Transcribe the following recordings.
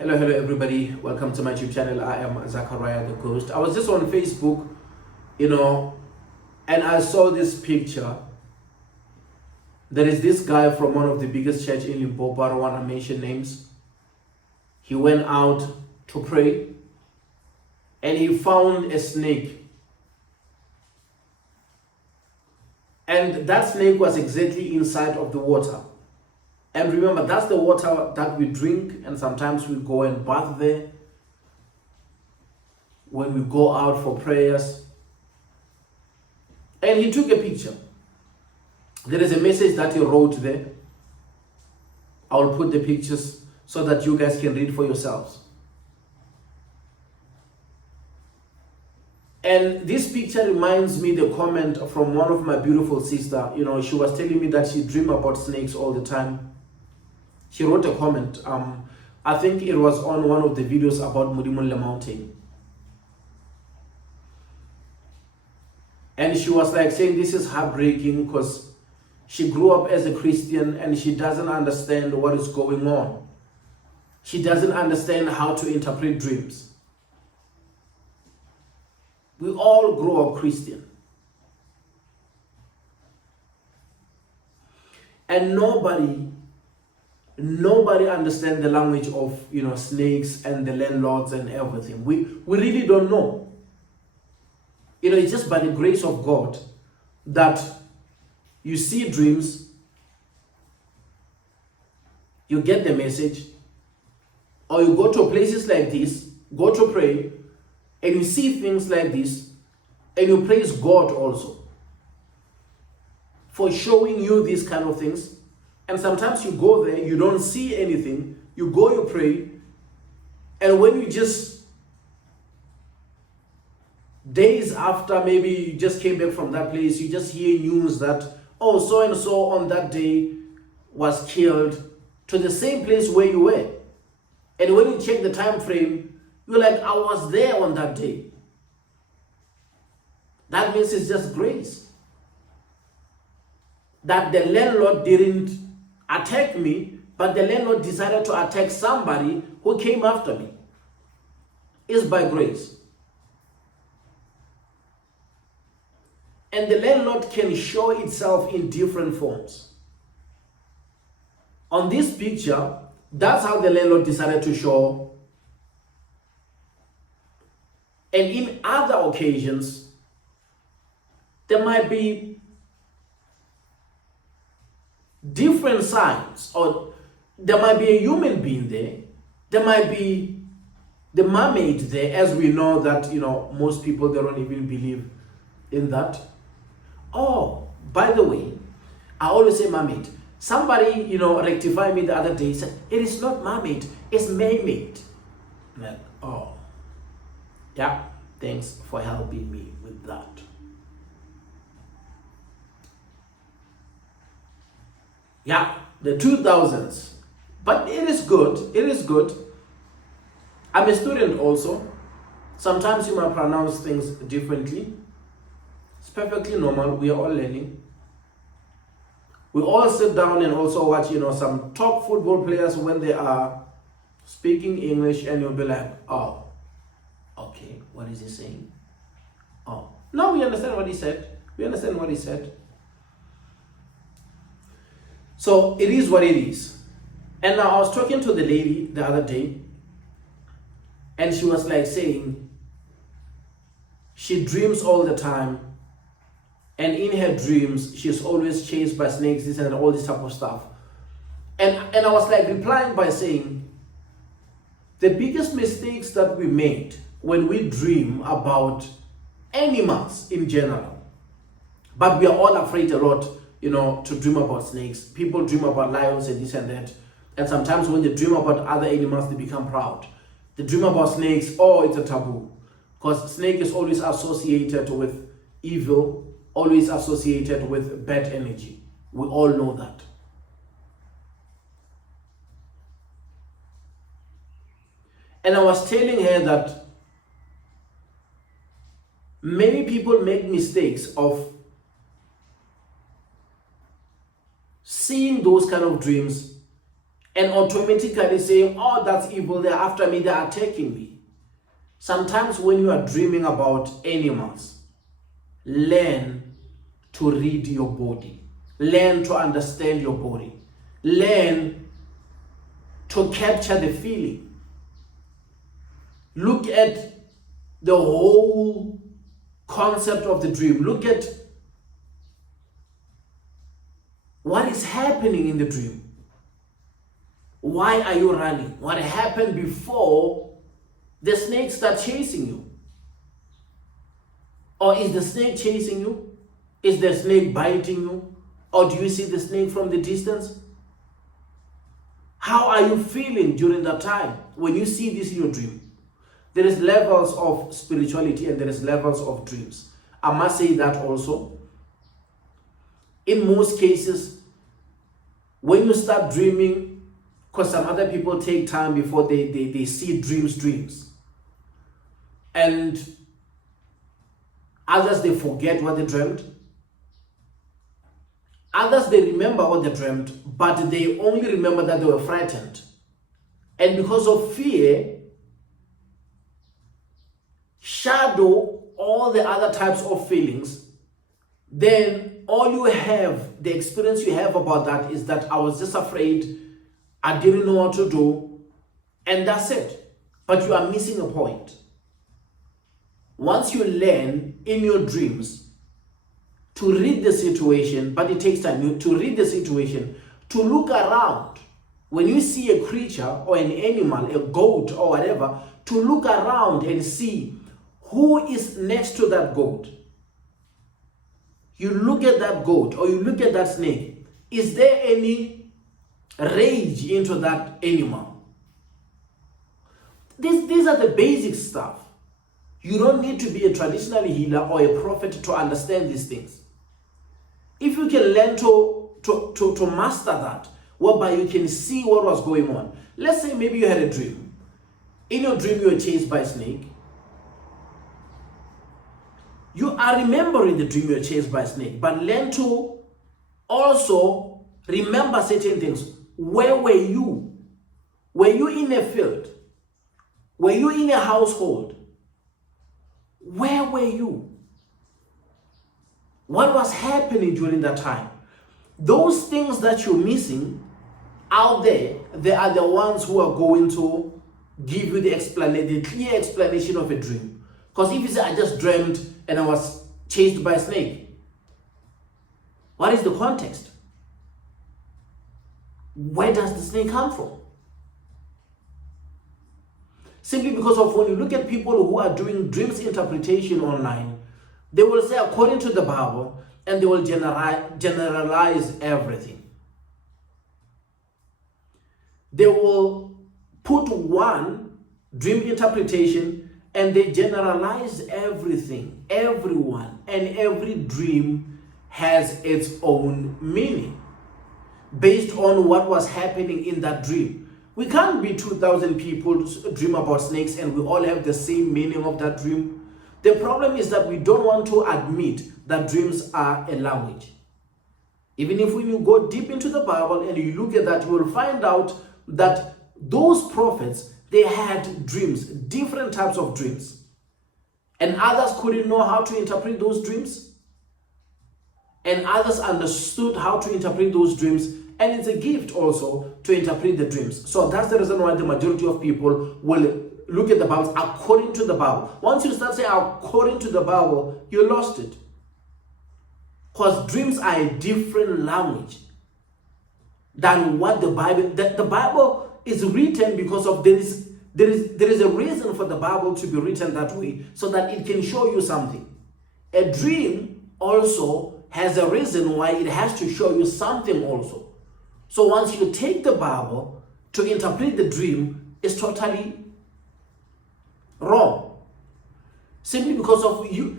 Hello everybody. Welcome to my YouTube channel. I am Zachariah the Ghost. I was just on Facebook, and I saw this picture. There is this guy from one of the biggest church in Limpopo. I don't want to mention names. He went out to pray and he found a snake. And that snake was exactly inside of the water. And remember, that's the water that we drink, and sometimes we go and bath there when we go out for prayers. And he took a picture. There is a message that he wrote there. I will put the pictures so that you guys can read for yourselves. And this picture reminds me the comment from one of my beautiful sister. She was telling me that she dreamed about snakes all the time. She wrote a comment. I think it was on one of the videos about Modimolle Mountain. And she was like saying this is heartbreaking because she grew up as a Christian and she doesn't understand what is going on. She doesn't understand how to interpret dreams. We all grew up Christian. And nobody understands the language of snakes and the landlords and everything. We really don't know. It's just by the grace of God that you see dreams, you get the message, or you go to places like this, go to pray, and you see things like this, and you praise God also for showing you these kind of things. And sometimes you go there, you don't see anything, you go, you pray, and when you just, days after, maybe you just came back from that place, you just hear news that, oh, so and so on that day was killed to the same place where you were. And when you check the time frame, you're like, I was there on that day. That means it's just grace. That the landlord didn't attack me, but the landlord decided to attack somebody who came after me. It's by grace. And the landlord can show itself in different forms. On this picture, that's how the landlord decided to show. And in other occasions, there might be different signs, or there might be a human being there, there might be the mermaid there, as we know that most people, they don't even believe in that. Oh, by the way, I always say mermaid. Somebody rectified me the other day, said it is not mermaid, it's mermaid. I'm like, oh yeah, thanks for helping me with that. Yeah, the 2000s. But it is good. It is good. I'm a student also. Sometimes you might pronounce things differently. It's perfectly normal. We are all learning. We all sit down and also watch, some top football players when they are speaking English, and you'll be like, oh, okay, what is he saying? Oh, now we understand what he said. We understand what he said. So it is what it is. And now I was talking to the lady the other day, and she was like saying she dreams all the time, and in her dreams she's always chased by snakes, this and all this type of stuff. And I was like replying by saying the biggest mistakes that we made when we dream about animals in general, but we are all afraid a lot to dream about snakes. People dream about lions and this and that. And sometimes when they dream about other animals, they become proud. They dream about snakes, oh, it's a taboo. Because snake is always associated with evil, always associated with bad energy. We all know that. And I was telling her that many people make mistakes of seeing those kind of dreams and automatically saying, oh, that's evil, they're after me, they're attacking me. Sometimes when you are dreaming about animals, learn to read your body. Learn to understand your body. Learn to capture the feeling. Look at the whole concept of the dream. Look at what is happening in the dream. Why are you running? What happened before the snake starts chasing you? Or is the snake chasing you? Is the snake biting you? Or do you see the snake from the distance? How are you feeling during that time when you see this in your dream? There is levels of spirituality and there is levels of dreams. I must say that also. In most cases, when you start dreaming, because some other people take time before they see dreams. And others, they forget what they dreamt. Others, they remember what they dreamt, but they only remember that they were frightened. And because of fear, shadow all the other types of feelings, then all you have, the experience you have about that is that I was just afraid, I didn't know what to do, and that's it. But you are missing a point. Once you learn in your dreams to read the situation, but it takes time to read the situation, to look around. When you see a creature or an animal, a goat or whatever, to look around and see who is next to that goat. You look at that goat or you look at that snake. Is there any rage into that animal? These are the basic stuff. You don't need to be a traditional healer or a prophet to understand these things. If you can learn to master that, whereby you can see what was going on. Let's say maybe you had a dream. In your dream, you were chased by a snake. You are remembering the dream you were chased by a snake, but learn to also remember certain things. Where were you? Were you in a field? Were you in a household? Where were you? What was happening during that time? Those things that you're missing out there, they are the ones who are going to give you the clear explanation of a dream. Because if you say, I just dreamt and I was chased by a snake, what is the context? Where does the snake come from? Simply because of when you look at people who are doing dreams interpretation online, they will say according to the Bible, and they will generalize everything. They will put one dream interpretation and they generalize everything, everyone, and every dream has its own meaning based on what was happening in that dream. We can't be 2,000 people dream about snakes and we all have the same meaning of that dream. The problem is that we don't want to admit that dreams are a language. Even if when you go deep into the Bible and you look at that, you will find out that those prophets, they had dreams, different types of dreams. And others couldn't know how to interpret those dreams. And others understood how to interpret those dreams. And it's a gift also to interpret the dreams. So that's the reason why the majority of people will look at the Bible according to the Bible. Once you start saying according to the Bible, you lost it. Because dreams are a different language than what the Bible. The Bible is written because of there is a reason for the Bible to be written that way, so that it can show you something. A dream also has a reason why it has to show you something also. So once you take the Bible to interpret the dream, it's totally wrong. Simply because of you.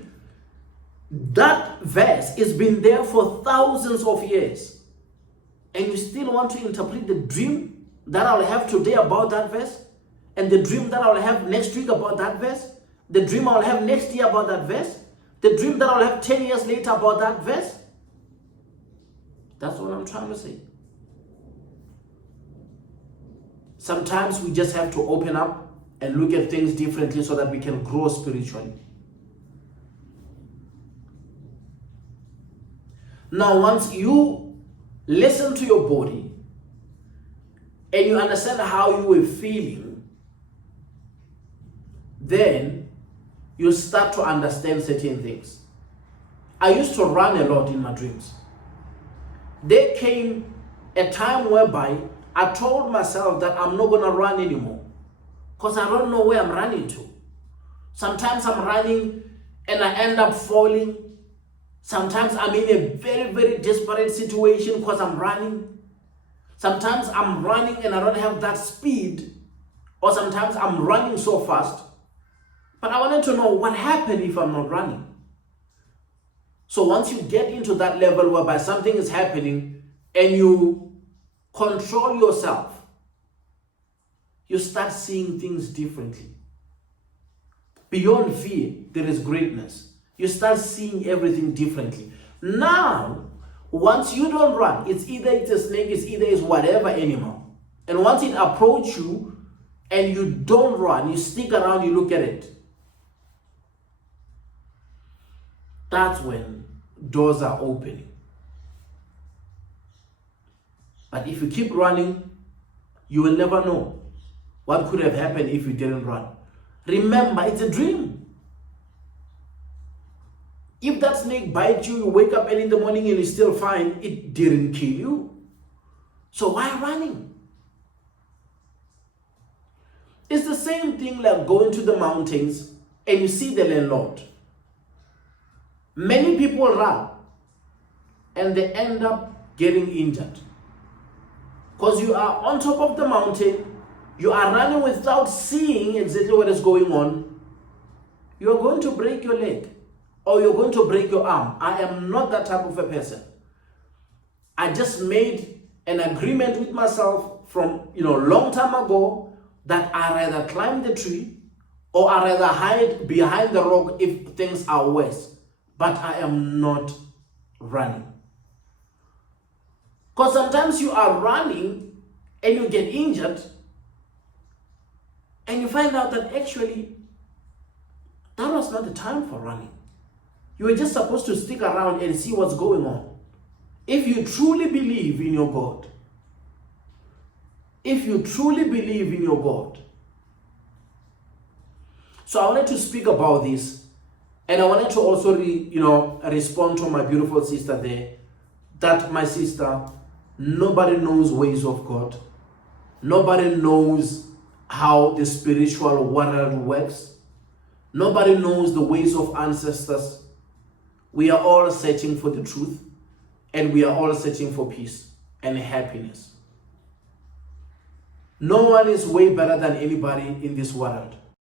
That verse has been there for thousands of years. And you still want to interpret the dream that I'll have today about that verse? And the dream that I'll have next week about that verse? The dream I'll have next year about that verse? The dream that I'll have 10 years later about that verse? That's what I'm trying to say. sometimes we just have to open up and look at things differently so that we can grow spiritually. Now, once you listen to your body and you understand how you were feeling, then you start to understand certain things. I used to run a lot in my dreams. There came a time whereby I told myself that I'm not going to run anymore because I don't know where I'm running to. Sometimes I'm running and I end up falling. Sometimes I'm in a very, very desperate situation because I'm running. Sometimes I'm running and I don't have that speed. Or sometimes I'm running so fast. But I wanted to know what happened if I'm not running. So once you get into that level whereby something is happening and you control yourself, you start seeing things differently. Beyond fear, there is greatness. You start seeing everything differently. Now, once you don't run, it's either it's a snake, it's whatever animal. And once it approaches you and you don't run, you stick around, you look at it. That's when doors are opening. But if you keep running, you will never know what could have happened if you didn't run. Remember, it's a dream. If that snake bites you, you wake up early in the morning and you're still fine, it didn't kill you. So why running? It's the same thing like going to the mountains and you see the landlord. Many people run and they end up getting injured. Because you are on top of the mountain, you are running without seeing exactly what is going on. You are going to break your leg. Or you're going to break your arm. I am not that type of a person. I just made an agreement with myself from long time ago that I rather climb the tree or I rather hide behind the rock if things are worse. But I am not running. Because sometimes you are running and you get injured and you find out that actually that was not the time for running. You were just supposed to stick around and see what's going on. If you truly believe in your God, if you truly believe in your God. So I wanted to speak about this, and I wanted to also respond to my beautiful sister there, that my sister, nobody knows ways of God. Nobody knows how the spiritual world works. Nobody knows the ways of ancestors. We are all searching for the truth, and we are all searching for peace and happiness. No one is way better than anybody in this world.